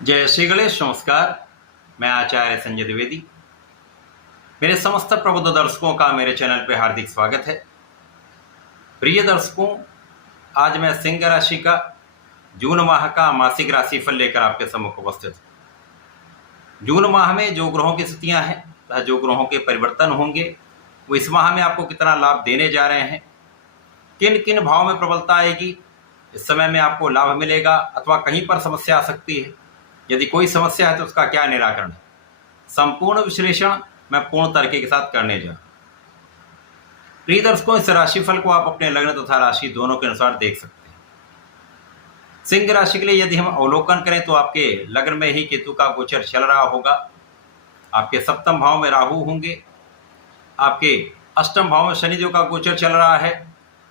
जय श्री गणेश। नमस्कार। मैं आचार्य संजय द्विवेदी। मेरे समस्त प्रबुद्ध दर्शकों का मेरे चैनल पर हार्दिक स्वागत है। प्रिय दर्शकों, आज मैं सिंह राशि का जून माह का मासिक राशिफल लेकर आपके सम्मुख उपस्थित हूँ। जून माह में जो ग्रहों की स्थितियां हैं तथा जो ग्रहों के परिवर्तन होंगे वो इस माह में आपको कितना लाभ देने जा रहे हैं, किन किन भाव में प्रबलता आएगी, इस समय में आपको लाभ मिलेगा अथवा कहीं पर समस्या आ सकती है, यदि कोई समस्या है तो उसका क्या निराकरण है, संपूर्ण विश्लेषण मैं पूर्ण तरीके के साथ करने जा रहा हूं। प्रिय दर्शकों, इस राशिफल को आप अपने लग्न तथा राशि दोनों के अनुसार देख सकते हैं। सिंह राशि के लिए यदि हम अवलोकन करें तो आपके लग्न में ही केतु का गोचर चल रहा होगा, आपके सप्तम भाव में राहु होंगे, आपके अष्टम भाव में शनिदेव का गोचर चल रहा है,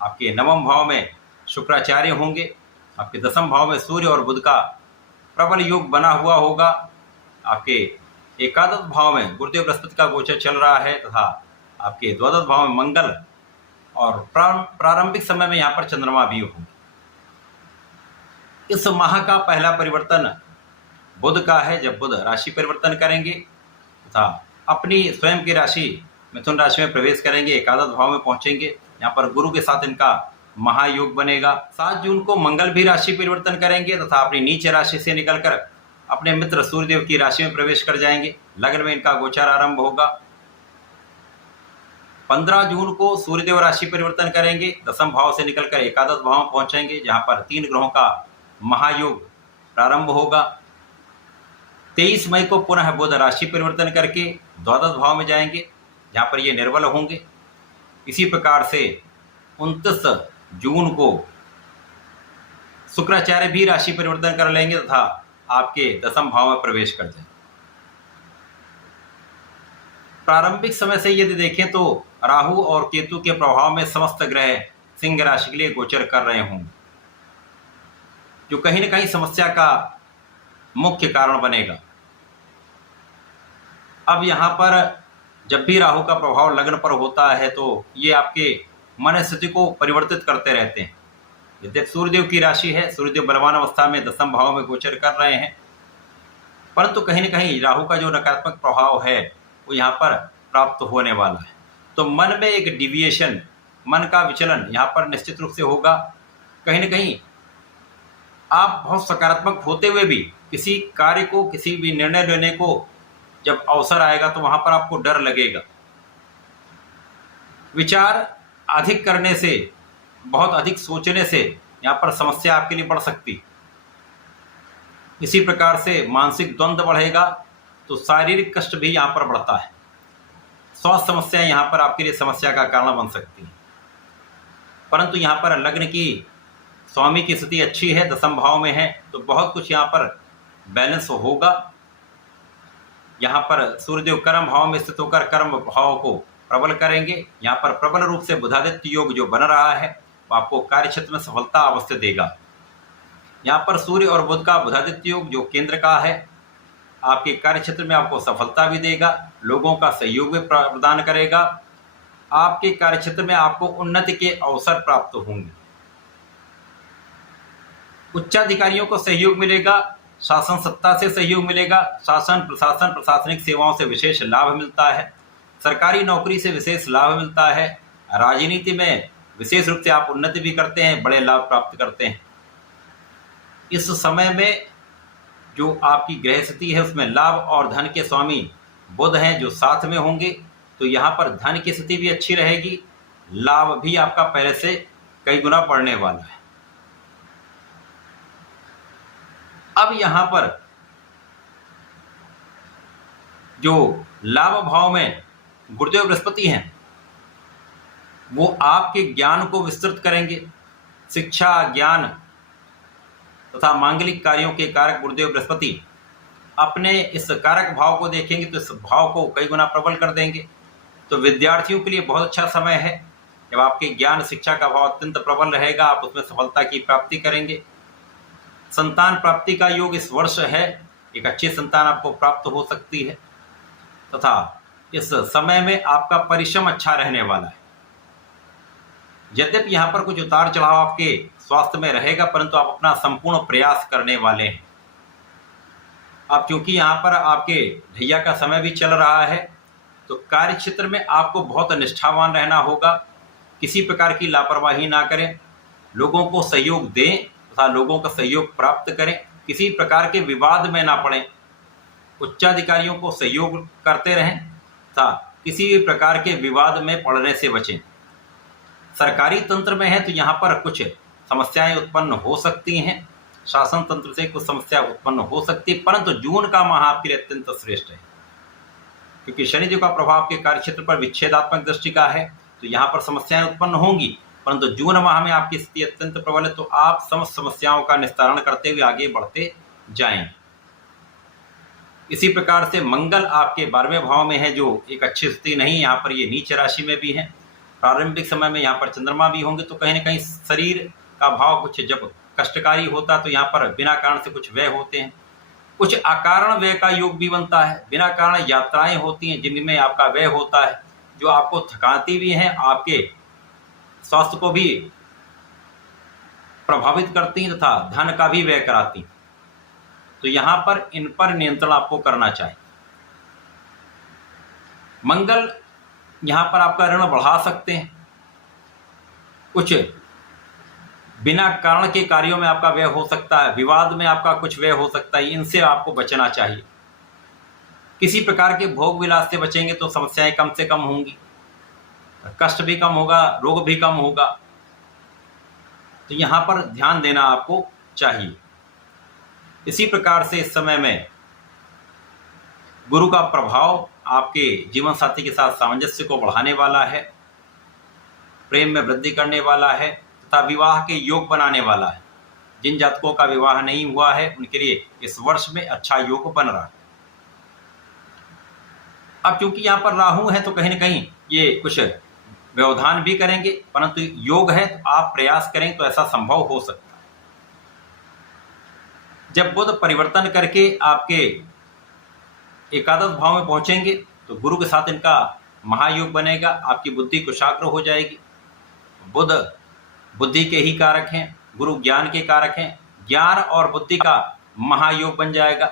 आपके नवम भाव में शुक्राचार्य होंगे, आपके दसम भाव में सूर्य और बुध का प्रबल योग बना हुआ होगा, आपके एकादश भाव में गुरुदेव बृहस्पति का गोचर चल रहा है तथा आपके द्वादश भाव में मंगल और प्रारंभिक समय में यहाँ पर चंद्रमा भी होंगे। इस माह का पहला परिवर्तन बुध का है, जब बुध राशि परिवर्तन करेंगे तथा अपनी स्वयं की राशि मिथुन राशि में प्रवेश करेंगे, एकादश भाव में पहुंचेंगे। यहाँ पर गुरु के साथ इनका महायोग बनेगा। 7 जून को मंगल भी राशि परिवर्तन करेंगे तथा अपनी नीच राशि से निकलकर अपने मित्र सूर्यदेव की राशि में प्रवेश कर जाएंगे। लग्न में इनका गोचर आरंभ होगा। 15 जून को सूर्यदेव राशि परिवर्तन करेंगे, दसम भाव से निकलकर एकादश भाव में पहुंचेंगे, जहां पर 3 ग्रहों का महायोग प्रारंभ होगा। 23 मई को पुनः बुध राशि परिवर्तन करके द्वादश भाव में जाएंगे, जहां पर ये निर्बल होंगे। इसी प्रकार से 29 जून को शुक्राचार्य भी राशि परिवर्तन कर लेंगे तथा आपके दसम भाव में प्रवेश कर जाएंगे। प्रारंभिक समय से यदि देखें तो राहु और केतु के प्रभाव में समस्त ग्रह सिंह राशि के लिए गोचर कर रहे होंगे, जो कहीं न कहीं समस्या का मुख्य कारण बनेगा। अब यहाँ पर जब भी राहु का प्रभाव लग्न पर होता है तो ये आपके मन स्थिति को परिवर्तित करते रहते हैं। यद्यपि सूर्यदेव की राशि है, सूर्यदेव बलवान अवस्था में दसम भाव में गोचर कर रहे हैं, परंतु कहीं न कहीं राहु का जो नकारात्मक प्रभाव है वो यहाँ पर प्राप्त होने वाला है। तो मन में एक डिविएशन, मन का विचलन यहाँ पर निश्चित रूप से होगा। कहीं न कहीं आप बहुत सकारात्मक होते हुए भी किसी कार्य को, किसी भी निर्णय लेने को जब अवसर आएगा तो वहां पर आपको डर लगेगा। विचार अधिक करने से, बहुत अधिक सोचने से यहाँ पर समस्या आपके लिए बढ़ सकती। इसी प्रकार से मानसिक द्वंद्व बढ़ेगा तो शारीरिक कष्ट भी यहाँ पर बढ़ता है। स्वास्थ्य समस्याएं यहाँ पर आपके लिए समस्या का कारण बन सकती हैं। परंतु यहाँ पर लग्न की स्वामी की स्थिति अच्छी है, दसम भाव में है, तो बहुत कुछ यहाँ पर बैलेंस होगा। यहाँ पर सूर्यदेव कर्म भाव में स्थित होकर कर्म भाव को प्रबल करेंगे। यहाँ पर प्रबल रूप से बुधादित्य योग जो बन रहा है वो आपको कार्य क्षेत्र में सफलता अवश्य देगा। यहाँ पर सूर्य और बुध का बुधादित्य योग जो केंद्र का है, आपके कार्य क्षेत्र में आपको सफलता भी देगा, लोगों का सहयोग भी प्रदान करेगा। आपके कार्य क्षेत्र में आपको उन्नति के अवसर प्राप्त होंगे। उच्चाधिकारियों को सहयोग मिलेगा, शासन सत्ता से सहयोग मिलेगा, शासन प्रशासन प्रशासनिक सेवाओं से विशेष लाभ मिलता है, सरकारी नौकरी से विशेष लाभ मिलता है, राजनीति में विशेष रूप से आप उन्नति भी करते हैं, बड़े लाभ प्राप्त करते हैं। इस समय में जो आपकी ग्रह स्थिति है उसमें लाभ और धन के स्वामी बुध हैं जो साथ में होंगे, तो यहाँ पर धन की स्थिति भी अच्छी रहेगी, लाभ भी आपका पहले से कई गुना बढ़ने वाला है। अब यहाँ पर जो लाभ भाव में गुरुदेव बृहस्पति हैं वो आपके ज्ञान को विस्तृत करेंगे। शिक्षा, ज्ञान तथा मांगलिक कार्यों के कारक गुरुदेव बृहस्पति अपने इस कारक भाव को देखेंगे तो इस भाव को कई गुना प्रबल कर देंगे। तो विद्यार्थियों के लिए बहुत अच्छा समय है। जब आपके ज्ञान शिक्षा का भाव अत्यंत प्रबल रहेगा, आप उसमें सफलता की प्राप्ति करेंगे। संतान प्राप्ति का योग इस वर्ष है, एक अच्छी संतान आपको प्राप्त हो सकती है तथा इस समय में आपका परिश्रम अच्छा रहने वाला है। यद्यपि यहाँ पर कुछ उतार चढ़ाव आपके स्वास्थ्य में रहेगा, परंतु आप अपना संपूर्ण प्रयास करने वाले हैं। अब क्योंकि यहाँ पर आपके ढैया का समय भी चल रहा है, तो कार्य क्षेत्र में आपको बहुत निष्ठावान रहना होगा। किसी प्रकार की लापरवाही ना करें, लोगों को सहयोग दें तथा लोगों का सहयोग प्राप्त करें, किसी प्रकार के विवाद में ना पड़ें, उच्चाधिकारियों को सहयोग करते रहें तथा किसी भी प्रकार के विवाद में पड़ने से बचें। सरकारी तंत्र में है तो यहाँ पर कुछ समस्याएं उत्पन्न हो सकती हैं, शासन तंत्र से कुछ समस्या उत्पन्न हो सकती है, परंतु जून का माह आपके लिए अत्यंत श्रेष्ठ है, क्योंकि शनिदेव का प्रभाव के कार्य क्षेत्र पर विच्छेदात्मक दृष्टि का है, तो यहाँ पर समस्याएं उत्पन्न होंगी, परंतु जून माह में आपकी स्थिति अत्यंत प्रबल है, तो आप समस्त समस्याओं का निस्तारण करते हुए आगे बढ़ते जाएं। इसी प्रकार से मंगल आपके 12वें भाव में है, जो एक अच्छी स्थिति नहीं, यहाँ पर ये नीच राशि में भी है। प्रारंभिक समय में यहाँ पर चंद्रमा भी होंगे, तो कहीं ना कहीं शरीर का भाव कुछ जब कष्टकारी होता तो यहाँ पर बिना कारण से कुछ व्यय होते हैं, कुछ अकारण व्यय का योग भी बनता है, बिना कारण यात्राएं होती हैं जिनमें आपका व्यय होता है, जो आपको थकाती भी हैं, आपके स्वास्थ्य को भी प्रभावित करती हैं तथा धन का भी व्यय कराती हैं। तो यहां पर इन पर नियंत्रण आपको करना चाहिए। मंगल यहां पर आपका ऋण बढ़ा सकते हैं, कुछ बिना कारण के कार्यों में आपका व्यय हो सकता है, विवाद में आपका कुछ व्यय हो सकता है, इनसे आपको बचना चाहिए। किसी प्रकार के भोग विलास से बचेंगे तो समस्याएं कम से कम होंगी, कष्ट भी कम होगा, रोग भी कम होगा, तो यहां पर ध्यान देना आपको चाहिए। इसी प्रकार से इस समय में गुरु का प्रभाव आपके जीवन साथी के साथ सामंजस्य को बढ़ाने वाला है, प्रेम में वृद्धि करने वाला है तथा विवाह के योग बनाने वाला है। जिन जातकों का विवाह नहीं हुआ है उनके लिए इस वर्ष में अच्छा योग बन रहा है। अब क्योंकि यहाँ पर राहु है तो कहीं ना कहीं ये कुछ व्यवधान भी करेंगे, परंतु योग है तो आप प्रयास करें तो ऐसा संभव हो सकता है। जब बुध परिवर्तन करके आपके एकादश भाव में पहुंचेंगे तो गुरु के साथ इनका महायोग बनेगा, आपकी बुद्धि कुशाग्र हो जाएगी। बुध बुद्धि के ही कारक हैं, गुरु ज्ञान के कारक हैं, ज्ञान और बुद्धि का महायोग बन जाएगा,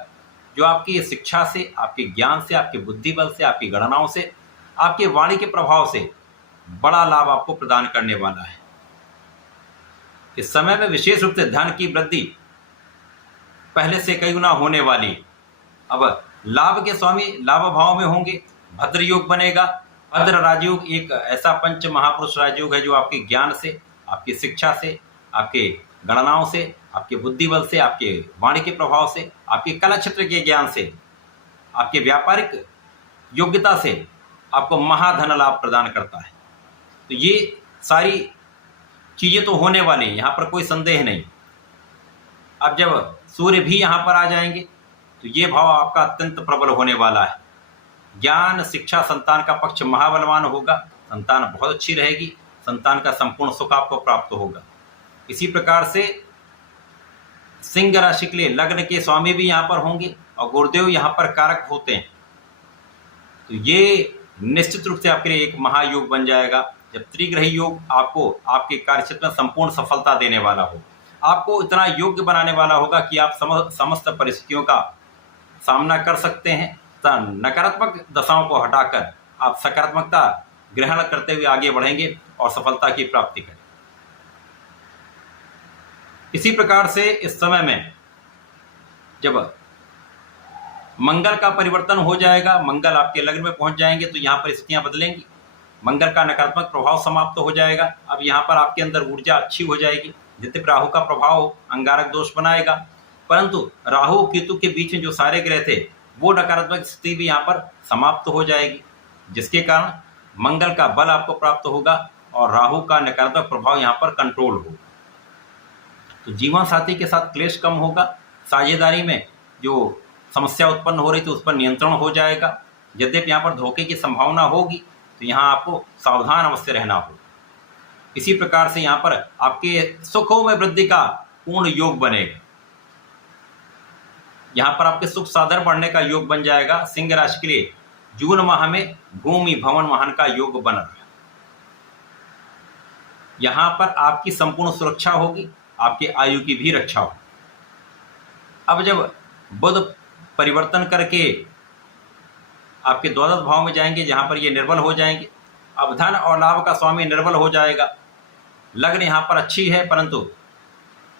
जो आपकी शिक्षा से, आपके ज्ञान से, आपके बुद्धि बल से, आपकी गणनाओं से, आपके वाणी के प्रभाव से बड़ा लाभ आपको प्रदान करने वाला है। इस समय में विशेष रूप से धन की वृद्धि पहले से कई गुना होने वाली। अब लाभ के स्वामी लाभ भाव में होंगे, भद्र योग बनेगा। भद्र राजयोग एक ऐसा पंच महापुरुष राजयोग है जो आपके ज्ञान से, आपकी शिक्षा से, आपके गणनाओं से, आपके बुद्धि बल से, आपके वाणी के प्रभाव से, आपके कला क्षेत्र के ज्ञान से, आपके व्यापारिक योग्यता से आपको महाधन लाभ प्रदान करता है। तो ये सारी चीजें तो होने वाली हैं, यहाँ पर कोई संदेह नहीं। अब जब सूर्य भी यहाँ पर आ जाएंगे तो ये भाव आपका अत्यंत प्रबल होने वाला है। ज्ञान, शिक्षा, संतान का पक्ष महाबलवान होगा, संतान बहुत अच्छी रहेगी, संतान का संपूर्ण सुख आपको प्राप्त होगा। इसी प्रकार से सिंह राशि के लिए लग्न के स्वामी भी यहाँ पर होंगे और गुरुदेव यहाँ पर कारक होते हैं, तो ये निश्चित रूप से आपके लिए एक महायोग बन जाएगा, जब त्रिग्रही योग आपको आपके कार्यक्षेत्र में संपूर्ण सफलता देने वाला हो, आपको इतना योग्य बनाने वाला होगा कि आप समस्त परिस्थितियों का सामना कर सकते हैं। नकारात्मक दशाओं को हटाकर आप सकारात्मकता ग्रहण करते हुए आगे बढ़ेंगे और सफलता की प्राप्ति करें। इसी प्रकार से इस समय में जब मंगल का परिवर्तन हो जाएगा, मंगल आपके लग्न में पहुंच जाएंगे तो यहाँ पर स्थितियां बदलेंगी, मंगल का नकारात्मक प्रभाव समाप्त हो जाएगा। अब यहाँ पर आपके अंदर ऊर्जा अच्छी हो जाएगी। यद्यपि राहु का प्रभाव अंगारक दोष बनाएगा, परंतु राहु केतु के बीच में जो सारे ग्रह थे वो नकारात्मक स्थिति भी यहाँ पर समाप्त हो जाएगी, जिसके कारण मंगल का बल आपको प्राप्त होगा और राहु का नकारात्मक प्रभाव यहाँ पर कंट्रोल होगा। तो जीवन साथी के साथ क्लेश कम होगा, साझेदारी में जो समस्या उत्पन्न हो रही थी उस पर नियंत्रण हो जाएगा। यद्यपि यहाँ पर धोखे की संभावना होगी तो यहाँ आपको सावधान अवश्य रहना होगा। इसी प्रकार से यहाँ पर आपके सुखों में वृद्धि का पूर्ण योग बनेगा, यहाँ पर आपके सुख साधन बढ़ने का योग बन जाएगा। सिंह राशि के लिए जून माह में भूमि भवन वाहन का योग बन रहा है। यहाँ पर आपकी संपूर्ण सुरक्षा होगी, आपके आयु की भी रक्षा होगी। अब जब बुध परिवर्तन करके आपके द्वादश भाव में जाएंगे, जहाँ पर ये निर्बल हो जाएंगे। अब धन और लाभ का स्वामी निर्बल हो जाएगा। लग्न यहाँ पर अच्छी है, परंतु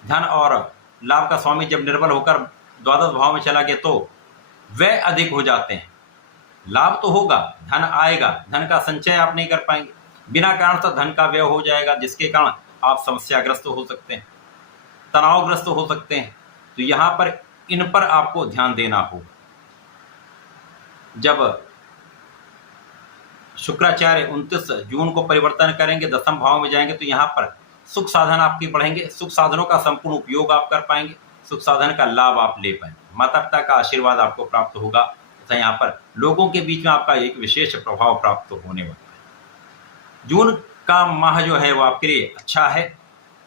धन और लाभ का स्वामी जब निर्बल होकर द्वादश भाव में चला गया तो व्यय अधिक हो जाते हैं। लाभ तो होगा, धन आएगा, धन का संचय आप नहीं कर पाएंगे, बिना कारण से धन का व्यय हो जाएगा, जिसके कारण आप समस्याग्रस्त हो सकते हैं, तनावग्रस्त हो सकते हैं। तो यहाँ पर इन पर आपको ध्यान देना होगा। जब शुक्राचार्य 29 जून को परिवर्तन करेंगे, दसम भाव में जाएंगे, तो यहाँ पर सुख साधन आपकी बढ़ेंगे, सुख साधनों का संपूर्ण उपयोग आप कर पाएंगे, सुख साधन का लाभ आप ले पाएंगे, माता पिता का आशीर्वाद आपको प्राप्त होगा तथा यहाँ पर लोगों के बीच में आपका एक विशेष प्रभाव प्राप्त होने वाला है। जून का माह जो है वो आपके लिए अच्छा है,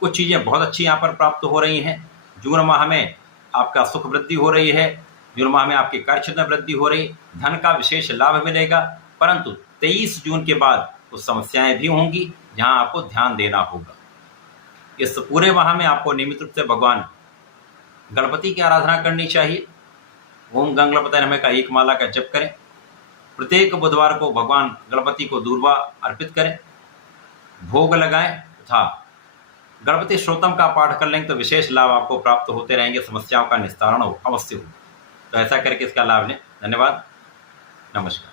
कुछ चीज़ें बहुत अच्छी यहाँ पर प्राप्त हो रही हैं। जून माह में आपका सुख वृद्धि हो रही है, जून माह में आपके कार्य क्षेत्र में वृद्धि हो रही है, धन का विशेष लाभ मिलेगा। परंतु 23 जून के बाद कुछ समस्याएं भी होंगी, जहां आपको ध्यान देना होगा। इस पूरे माह में आपको नियमित रूप से भगवान गणपति की आराधना करनी चाहिए। ओम गंगणपतये नमः का एक माला का जप करें। प्रत्येक बुधवार को भगवान गणपति को दूर्वा अर्पित करें, भोग लगाएं तथा गणपति श्रोतम का पाठ कर लेंगे तो विशेष लाभ आपको प्राप्त होते रहेंगे, समस्याओं का निस्तारण अवश्य हो। तो ऐसा करके इसका लाभ लें। धन्यवाद, नमस्कार।